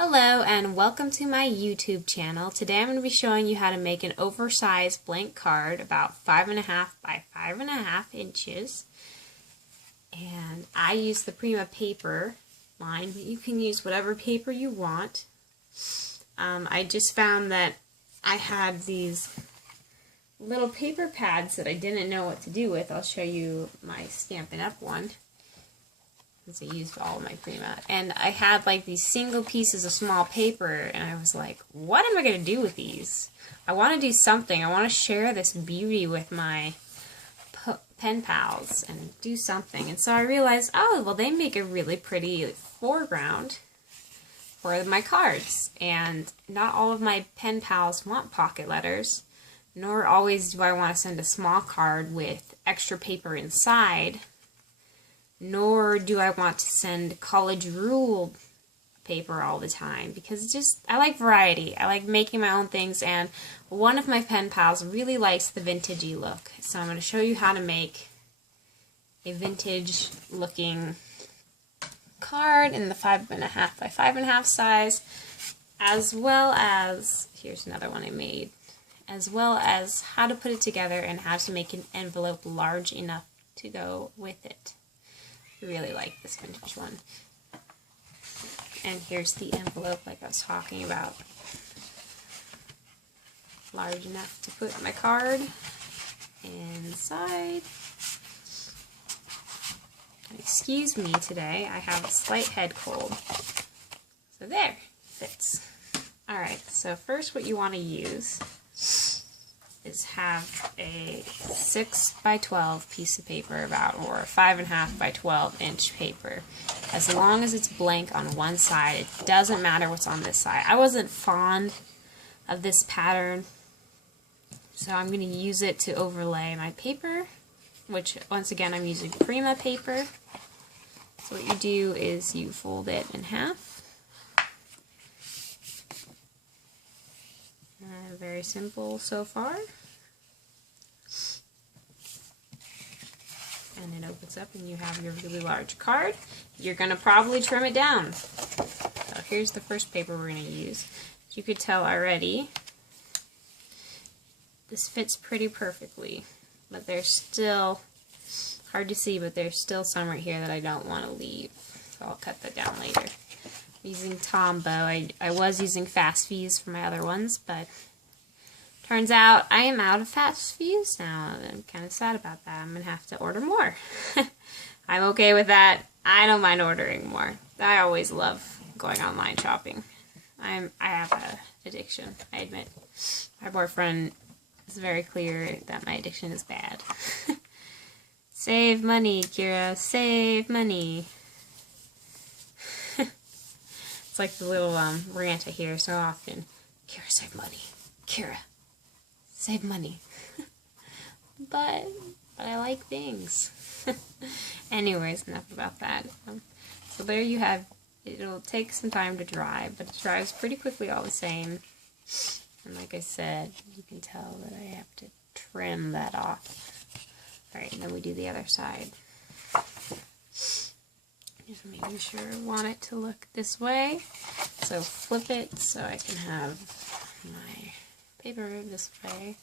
Hello and welcome to my YouTube channel. Today I'm going to be showing you how to make an oversized blank card about 5.5 by 5.5 inches. And I use the Prima paper line, but you can use whatever paper you want. I just found that I had these little paper pads that I didn't know what to do with. I'll show you my Stampin' Up! One. I used all of my Prima, and I had like these single pieces of small paper, and I was like, what am I going to do with these? I want to do something. I want to share this beauty with my pen pals and do something. And so I realized, oh, well, they make a really pretty foreground for my cards, and not all of my pen pals want pocket letters, nor always do I want to send a small card with extra paper inside. Nor do I want to send college ruled paper all the time, because I like variety. I like making my own things, and one of my pen pals really likes the vintagey look. So I'm going to show you how to make a vintage looking card in the 5.5 by 5.5 size, as well as, here's another one I made, as well as how to put it together and how to make an envelope large enough to go with it. I really like this vintage one. And here's the envelope like I was talking about. Large enough to put my card inside. Excuse me today, I have a slight head cold. So there, fits. Alright, so first what you want to use is have a 6 by 12 piece of paper or 5.5 by 12 inch paper. As long as it's blank on one side, it doesn't matter what's on this side. I wasn't fond of this pattern, so I'm going to use it to overlay my paper, which once again I'm using Prima paper. So what you do is you fold it in half. Very simple so far. And it opens up and you have your really large card. You're going to probably trim it down. So here's the first paper we're going to use. As you could tell already, this fits pretty perfectly. But there's still, hard to see, but there's still some right here that I don't want to leave. So I'll cut that down later. I'm using Tombow. I was using Fast Fuse for my other ones, but turns out I am out of Fast Fuse now. I'm kind of sad about that. I'm going to have to order more. I'm okay with that. I don't mind ordering more. I always love going online shopping. I have an addiction, I admit. My boyfriend is very clear that my addiction is bad. Save money, Kira. Save money. It's like the little rant I hear so often. Kira, save money. Kira, save money. but I like things. Anyways, enough about that. So there you have, it'll take some time to dry, but it dries pretty quickly all the same. And like I said, you can tell that I have to trim that off. Alright, and then we do the other side. Just making sure I want it to look this way. So flip it so I can have my paper this way.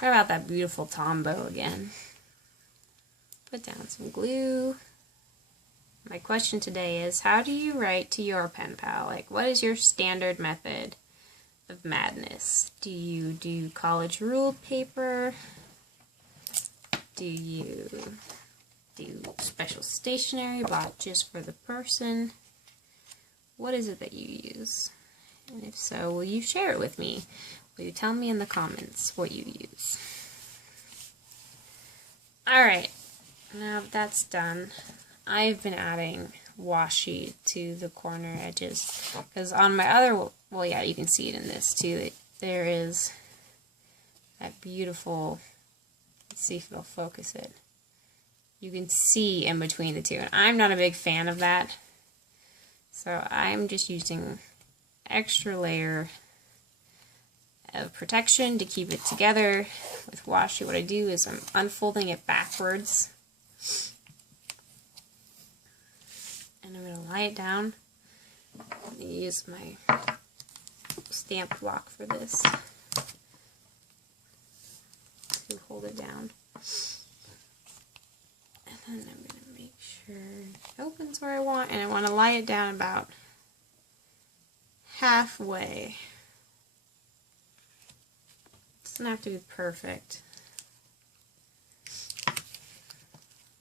How about that beautiful Tombow again? Put down some glue. My question today is, how do you write to your pen pal? Like, what is your standard method of madness? Do you do college ruled paper? Do you do special stationery bought just for the person? What is it that you use? And if so, will you share it with me? Will you tell me in the comments what you use? Alright, now that that's done, I've been adding washi to the corner edges. Because on my other, well yeah, you can see it in this too. There is that beautiful, let's see if it'll focus it. You can see in between the two, and I'm not a big fan of that. So I'm just using extra layer of protection to keep it together. With washi, what I do is I'm unfolding it backwards, and I'm going to lie it down I'm going to use my stamp block for this to hold it down. And then I'm going to make sure it opens where I want, and I want to lie it down about halfway. It doesn't have to be perfect.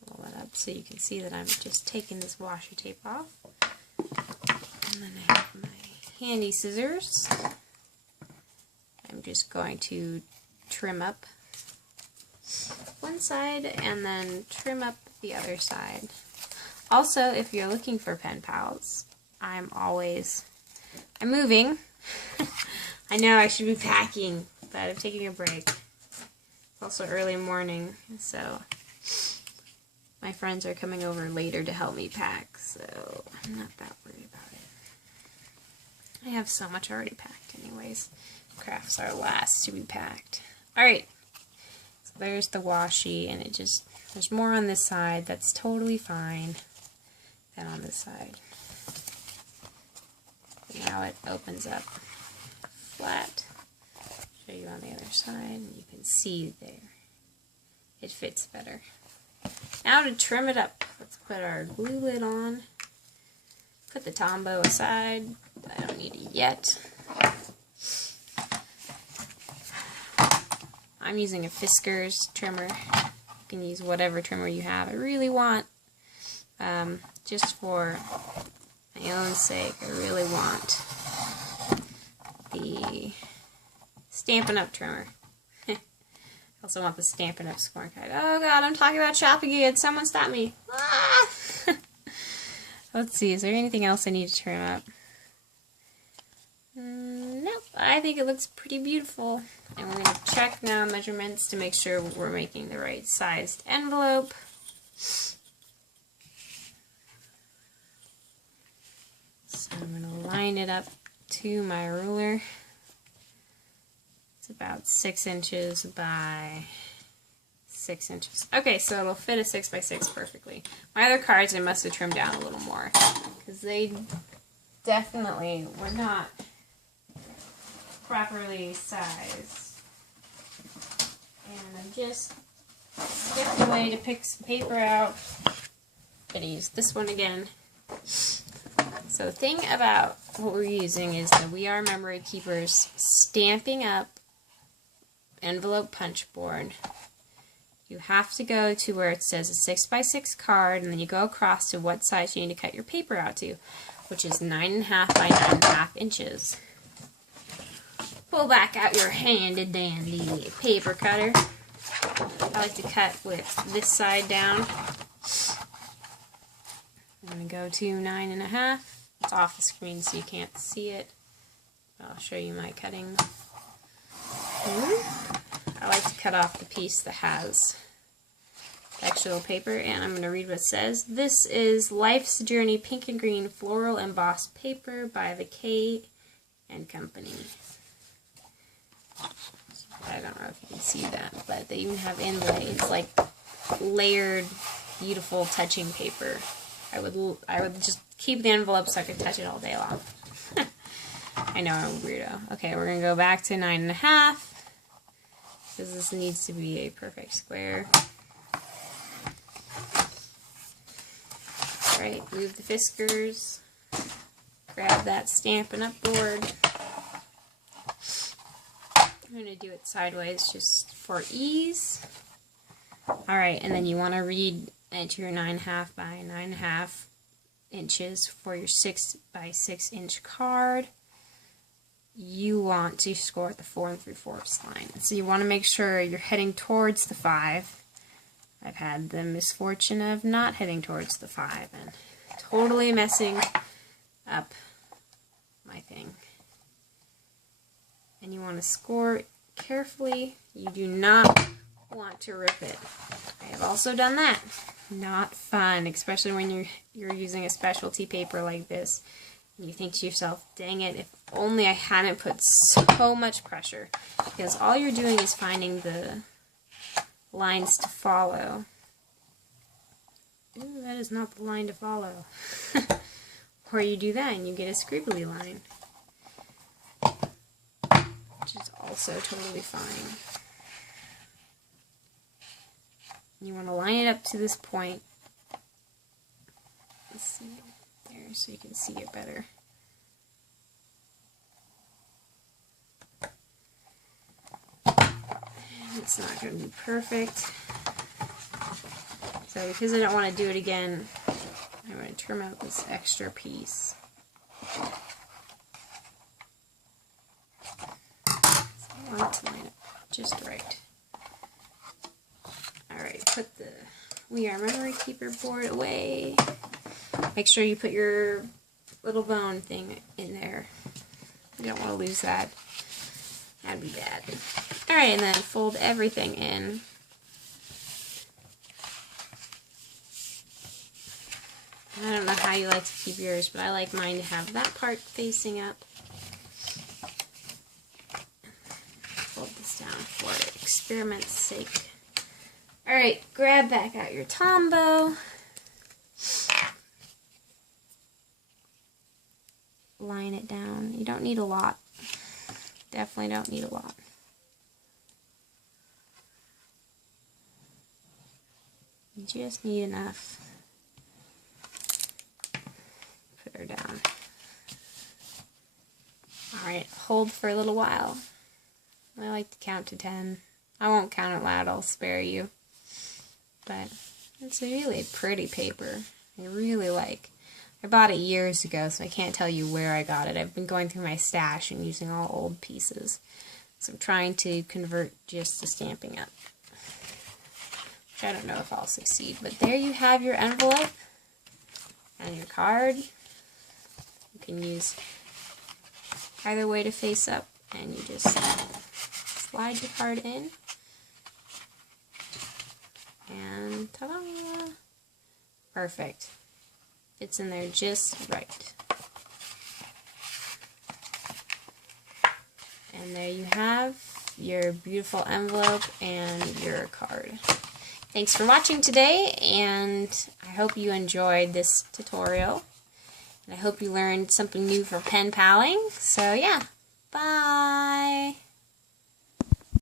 Roll that up so you can see that I'm just taking this washi tape off. And then I have my handy scissors. I'm just going to trim up one side and then trim up the other side. Also, if you're looking for pen pals, I'm moving. I know I should be packing, but I'm taking a break. It's also early morning, so my friends are coming over later to help me pack, so I'm not that worried about it. I have so much already packed anyways. Crafts are last to be packed. Alright, so there's the washi, and there's more on this side. That's totally fine than on this side. Now it opens up flat. Show you on the other side, and you can see there. It fits better. Now to trim it up, let's put our glue lid on. Put the Tombow aside. I don't need it yet. I'm using a Fiskars trimmer. You can use whatever trimmer you have. I really want, just for my own sake, I really want the Stampin' Up! Trimmer. I also want the Stampin' Up! Score guide. Oh god, I'm talking about shopping again. Someone stop me. Ah! Let's see, is there anything else I need to trim up? Nope, I think it looks pretty beautiful. And we're going to check now measurements to make sure we're making the right sized envelope. So I'm going to line it up to my ruler. It's about 6 inches by 6 inches. Okay, so it'll fit a 6 by 6 perfectly. My other cards I must have trimmed down a little more, because they definitely were not properly sized. And I just skipped away to pick some paper out. I'm going to use this one again. So the thing about what we're using is the We Are Memory Keepers Stamping Up envelope punch board. You have to go to where it says a 6 by 6 card, and then you go across to what size you need to cut your paper out to, which is 9.5 by 9.5 inches. Pull back out your handy dandy paper cutter. I like to cut with this side down. I'm going to go to 9.5. It's off the screen so you can't see it. I'll show you my cutting. I like to cut off the piece that has actual paper, and I'm going to read what it says. This is Life's Journey Pink and Green Floral Embossed Paper by the K & Company. I don't know if you can see that, but they even have inlay. It's like layered, beautiful, touching paper. I would just keep the envelope so I could touch it all day long. I know I'm a weirdo. Okay, we're going to go back to 9.5. Because this needs to be a perfect square. Alright, move the Fiskars. Grab that Stampin' Up! Board. I'm going to do it sideways just for ease. Alright, and then you want to read at your 9.5 by 9.5 inches for your 6 by 6 inch card. You want to score at the 4 3/4 line. So you want to make sure you're heading towards the 5. I've had the misfortune of not heading towards the 5 and totally messing up my thing. And you want to score carefully. You do not want to rip it. I have also done that. Not fun, especially when you're using a specialty paper like this. And you think to yourself, dang it, if only I hadn't put so much pressure. Because all you're doing is finding the lines to follow. Ooh, that is not the line to follow. Or you do that and you get a scribbly line, which is also totally fine. You want to line it up to this point. Let's see there so you can see it better. And it's not going to be perfect. So because I don't want to do it again, I'm going to trim out this extra piece. So I want it to line up just right. Alright, put the We Are Memory Keeper board away. Make sure you put your little bone thing in there. You don't want to lose that. That'd be bad. Alright, and then fold everything in. I don't know how you like to keep yours, but I like mine to have that part facing up. Fold this down for experiment's sake. Alright, grab back out your Tombow. Line it down. You don't need a lot. Definitely don't need a lot. You just need enough. Put her down. Alright, hold for a little while. I like to count to 10. I won't count it loud, I'll spare you. But it's really a pretty paper. I really like. I bought it years ago, so I can't tell you where I got it. I've been going through my stash and using all old pieces. So I'm trying to convert just to Stampin' Up. Which I don't know if I'll succeed. But there you have your envelope and your card. You can use either way to face up, and you just slide your card in. And ta-da! Perfect. It's in there just right. And there you have your beautiful envelope and your card. Thanks for watching today, and I hope you enjoyed this tutorial. And I hope you learned something new for pen paling. So yeah, bye!